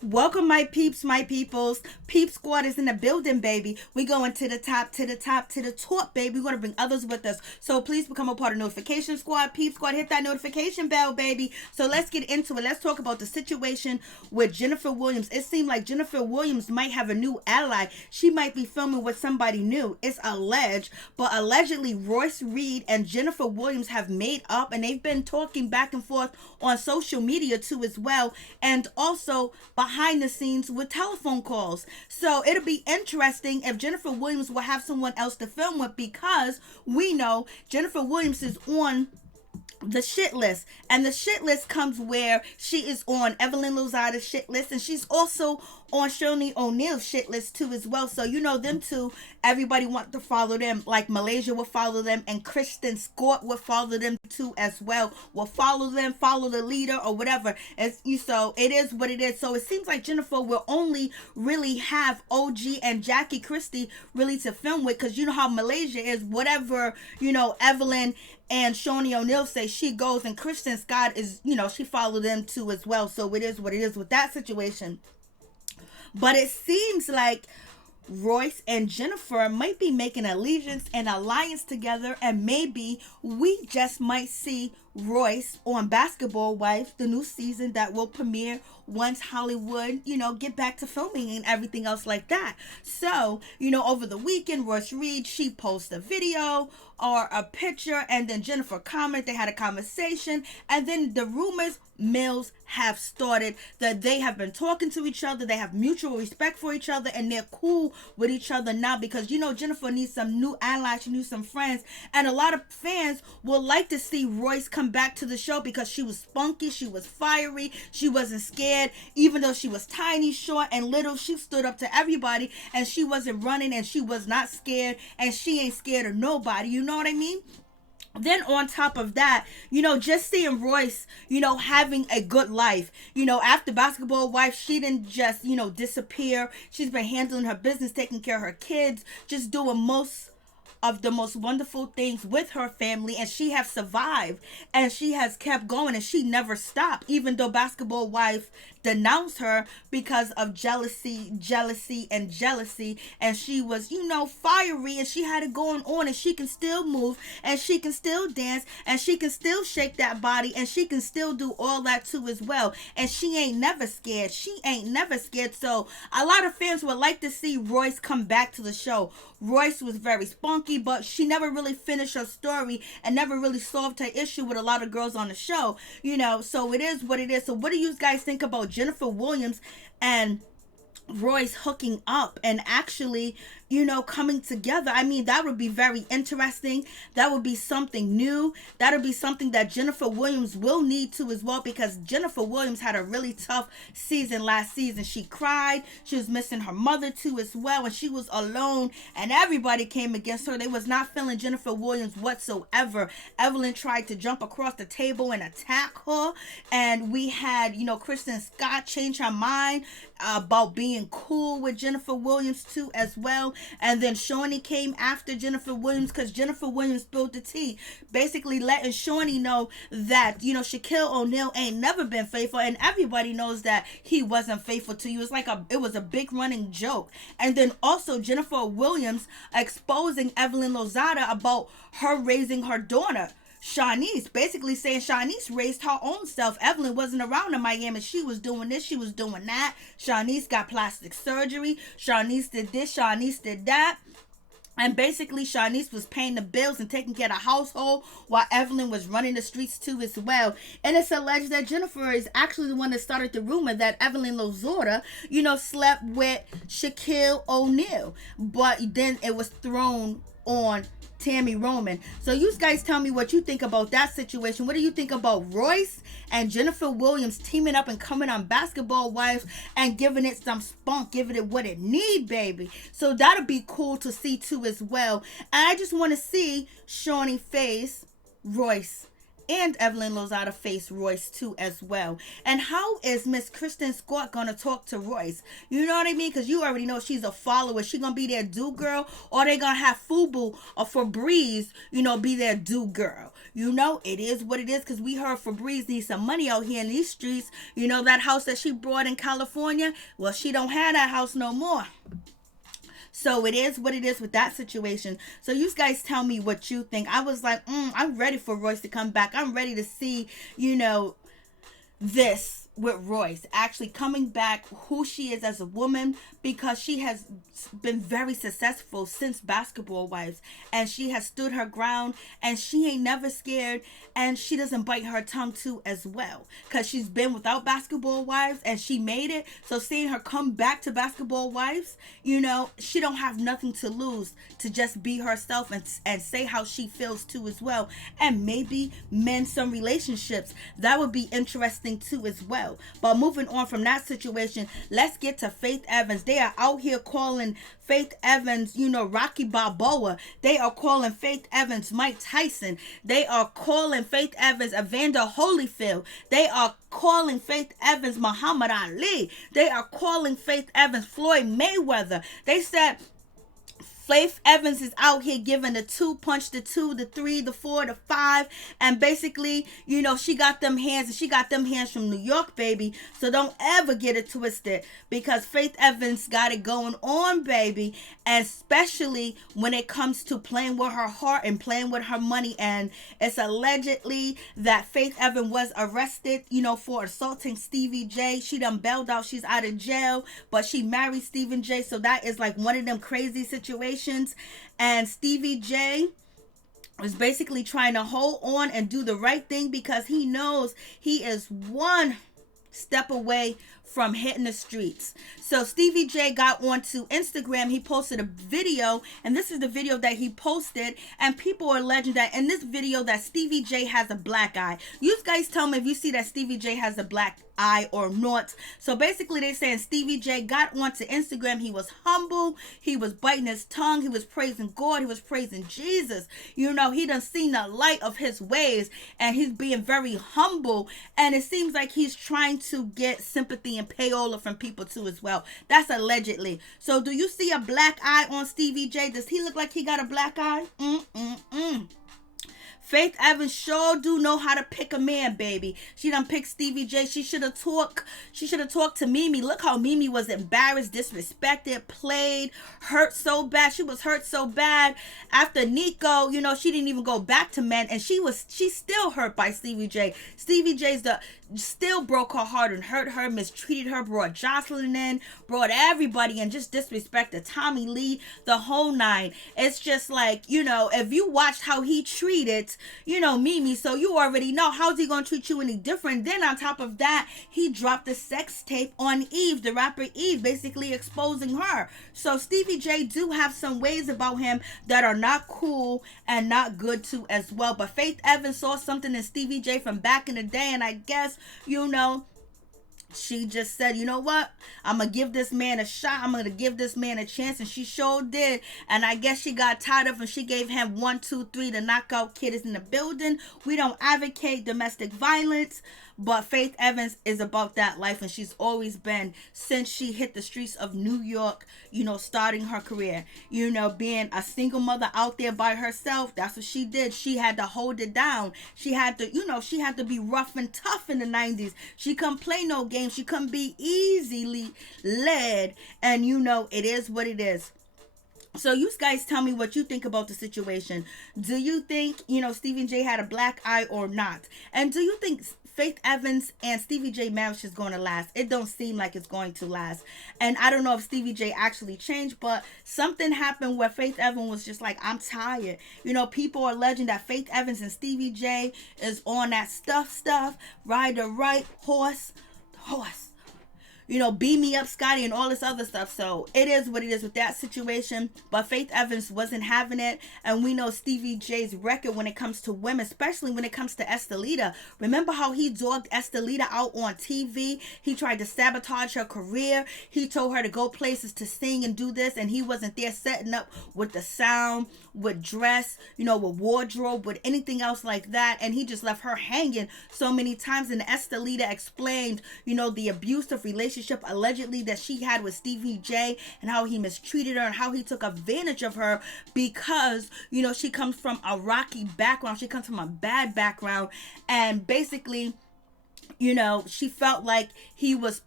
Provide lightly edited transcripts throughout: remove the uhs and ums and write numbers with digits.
Welcome, my peeps, my peoples. Peep Squad is in the building, baby. We going to the top, to the top, to the top, baby. We're going to bring others with us. So please become a part of Notification Squad. Peep Squad, hit that notification bell, baby. So let's get into it. Let's talk about the situation with Jennifer Williams. It seemed like Jennifer Williams might have a new ally. She might be filming with somebody new. It's alleged, but allegedly Royce Reed and Jennifer Williams have made up, and they've been talking back and forth on social media too as well, and also behind the scenes with telephone calls. So it'll be interesting if Jennifer Williams will have someone else to film with, because we know Jennifer Williams is on the shit list, and the shit list comes where she is on Evelyn Lozada's shit list, and she's also on ShaunieONeal's shit list too as well. So you know them two, everybody want to follow them, like Malaysia will follow them, and Kristen Scott will follow them too as well, will follow them, follow the leader or whatever. As you, so it is what it is. So it seems like Jennifer will only really have OG and Jackie Christie really to film with, because you know how Malaysia is, whatever, you know, Evelyn and ShaunieONeal say, she goes, and Kristen Scott is, you know, she followed them too as well. So it is what it is with that situation. But it seems like Royce and Jennifer might be making allegiance and alliance together, and maybe we just might see Royce on Basketball Wives, the new season that will premiere once Hollywood, you know, get back to filming and everything else like that. So, you know, over the weekend, Royce Reed, she posted a video or a picture, and then Jennifer commented, they had a conversation, and then the rumors mills have started that they have been talking to each other, they have mutual respect for each other, and they're cool with each other now, because you know Jennifer needs some new allies, she needs some friends, and a lot of fans would like to see Royce come back to the show, because she was spunky, she was fiery, she wasn't scared, even though she was tiny, short, and little, she stood up to everybody, and she wasn't running, and she was not scared, and she ain't scared of nobody, you know what I mean? Then on top of that, you know, just seeing Royce, you know, having a good life, you know, after Basketball Wife, she didn't just, you know, disappear. She's been handling her business, taking care of her kids, just doing most of the most wonderful things with her family, and she has survived, and she has kept going, and she never stopped, even though Basketball Wife denounced her because of jealousy, and she was, you know, fiery, and she had it going on, and she can still move, and she can still dance, and she can still shake that body, and she can still do all that too as well, and she ain't never scared, so a lot of fans would like to see Royce come back to the show. Royce was very spunky, but she never really finished her story and never really solved her issue with a lot of girls on the show, you know, so it is what it is. So what do you guys think about Jennifer Williams and Royce hooking up and actually, you know, coming together? I mean, that would be very interesting. That would be something new. That would be something that Jennifer Williams will need to as well, because Jennifer Williams had a really tough season last season. She cried. She was missing her mother too as well, and she was alone, and everybody came against her. They was not feeling Jennifer Williams whatsoever. Evelyn tried to jump across the table and attack her, and we had, you know, Kristen Scott change her mind about being cool with Jennifer Williams too as well. And then Shawnee came after Jennifer Williams, because Jennifer Williams spilled the tea, basically letting Shawnee know that, you know, Shaquille O'Neal ain't never been faithful, and everybody knows that he wasn't faithful to you. It was a big running joke. And then also Jennifer Williams exposing Evelyn Lozada about her raising her daughter Shanice, basically saying Shanice raised her own self. Evelyn wasn't around in Miami. She was doing this, she was doing that. Shanice got plastic surgery. Shanice did this, Shanice did that. And basically, Shanice was paying the bills and taking care of the household, while Evelyn was running the streets too as well. And it's alleged that Jennifer is actually the one that started the rumor that Evelyn Lozada, you know, slept with Shaquille O'Neal. But then it was thrown on Tammy Roman. So you guys tell me what you think about that situation. What do you think about Royce and Jennifer Williams teaming up and coming on Basketball Wives and giving it some spunk, giving it what it need, baby? So that'll be cool to see too as well. And I just want to see Shawnee face Royce and Evelyn Lozada face Royce too as well. And how is Miss Kristen Scott gonna talk to Royce? You know what I mean? Because you already know she's a follower. She gonna be their do girl, or they gonna have Fubu or Febreze, be their do girl. It is what it is, because we heard Febreze needs some money out here in these streets. That house that she bought in California, well, she don't have that house no more. So it is what it is with that situation. So you guys tell me what you think. I was like, I'm ready for Royce to come back. I'm ready to see, this with Royce actually coming back, who she is as a woman, because she has been very successful since Basketball Wives, and she has stood her ground, and she ain't never scared, and she doesn't bite her tongue too as well, because she's been without Basketball Wives and she made it. So seeing her come back to Basketball Wives, she don't have nothing to lose to just be herself and say how she feels too as well, and maybe mend some relationships. That would be interesting too as well. But moving on from that situation, let's get to Faith Evans. They are out here calling Faith Evans, Rocky Balboa. They are calling Faith Evans Mike Tyson. They are calling Faith Evans Evander Holyfield. They are calling Faith Evans Muhammad Ali. They are calling Faith Evans Floyd Mayweather. They said Faith Evans is out here giving the 2 punch, the 2, the 3, the 4, the 5. And basically, she got them hands, and she got them hands from New York, baby. So don't ever get it twisted, because Faith Evans got it going on, baby. And especially when it comes to playing with her heart and playing with her money. And it's allegedly that Faith Evans was arrested, for assaulting Stevie J. She done bailed out. She's out of jail, but she married Stephen J. So that is like one of them crazy situations. And Stevie J is basically trying to hold on and do the right thing, because he knows he is one step away from hitting the streets. So Stevie J got onto Instagram. He posted a video, and this is the video that he posted, and people are alleging that in this video that Stevie J has a black eye. You guys tell me if you see that Stevie J has a black eye or not. So basically they're saying Stevie J got onto Instagram. He was humble. He was biting his tongue. He was praising God. He was praising Jesus. He done seen the light of his ways, and he's being very humble, and it seems like he's trying to get sympathy and payola from people too as well. That's allegedly. So do you see a black eye on Stevie J? Does he look like he got a black eye? Faith Evans sure do know how to pick a man, baby. She done picked Stevie J. She should have talked to Mimi. Look how Mimi was embarrassed, disrespected, played, hurt so bad. She was hurt so bad after Nico, she didn't even go back to men, and she's still hurt by Stevie J. Stevie J's still broke her heart and hurt her, mistreated her, brought Jocelyn in, brought everybody, and just disrespected Tommy Lee, the whole nine. It's just like, if you watched how he treated, Mimi, so you already know how's he gonna treat you any different. Then on top of that, he dropped the sex tape on Eve, the rapper Eve, basically exposing her. So Stevie J do have some ways about him that are not cool and not good too as well. But Faith Evans saw something in Stevie J from back in the day, and I guess, she just said, you know what? I'm going to give this man a shot. I'm going to give this man a chance. And she sure did. And I guess she got tired of him. She gave him 1, 2, 3. The knockout kid is in the building. We don't advocate domestic violence, but Faith Evans is about that life. And she's always been since she hit the streets of New York, starting her career, being a single mother out there by herself. That's what she did. She had to hold it down. She had to, she had to be rough and tough in the 90s. She couldn't play no games. She couldn't be easily led. And it is what it is. So you guys tell me what you think about the situation. Do you think, Stevie J had a black eye or not? And do you think Faith Evans and Stevie J marriage is going to last? It don't seem like it's going to last. And I don't know if Stevie J actually changed, but something happened where Faith Evans was just like, I'm tired. People are alleging that Faith Evans and Stevie J is on that stuff, ride the right horse. Beam me up, Scotty, and all this other stuff. So it is what it is with that situation. But Faith Evans wasn't having it. And we know Stevie J's record when it comes to women, especially when it comes to Estelita. Remember how he dogged Estelita out on TV? He tried to sabotage her career. He told her to go places to sing and do this, and he wasn't there setting up with the sound, with dress, with wardrobe, with anything else like that. And he just left her hanging so many times. And Estelita explained, the abusive relationship allegedly that she had with StevieJ, and how he mistreated her and how he took advantage of her because, she comes from a rocky background. She comes from a bad background. And basically, she felt like she was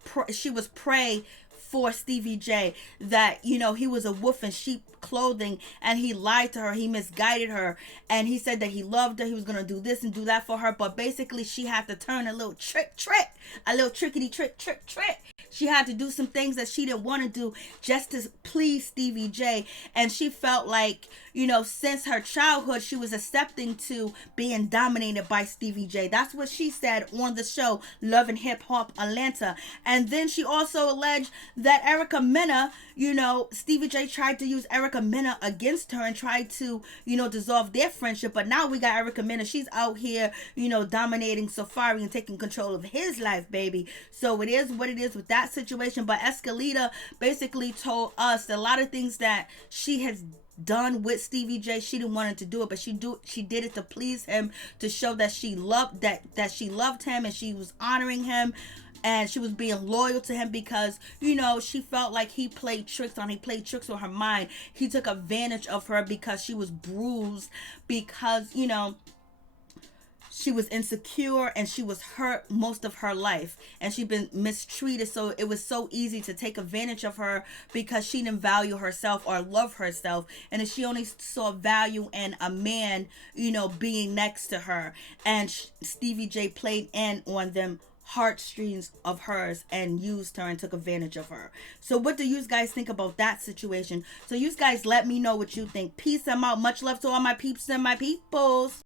prey for StevieJ, that he was a wolf in sheep clothing, and he lied to her, he misguided her, and he said that he loved her, he was gonna do this and do that for her, but basically she had to turn a little a little trickety trick. She had to do some things that she didn't want to do just to please StevieJ. And she felt like, since her childhood, she was accepting to being dominated by StevieJ. That's what she said on the show, Love and Hip Hop Atlanta. And then she also alleged that Erica Mena, StevieJ tried to use Erica Mena against her and tried to, dissolve their friendship. But now we got Erica Mena. She's out here, dominating Safari and taking control of his life, baby. So it is what it is with that situation. But Estelita basically told us that a lot of things that she has done with StevieJ, she didn't want to do it, but she did it to please him, to show that she loved she loved him and she was honoring him. And she was being loyal to him because, she felt like he played tricks on her mind. He took advantage of her because she was bruised, because, she was insecure and she was hurt most of her life, and she'd been mistreated. So it was so easy to take advantage of her because she didn't value herself or love herself, and she only saw value in a man, being next to her. And StevieJ played in on them heartstrings of hers and used her and took advantage of her. So what do you guys think about that situation? So you guys let me know what you think. Peace. I'm out. Much love to all my peeps and my peoples.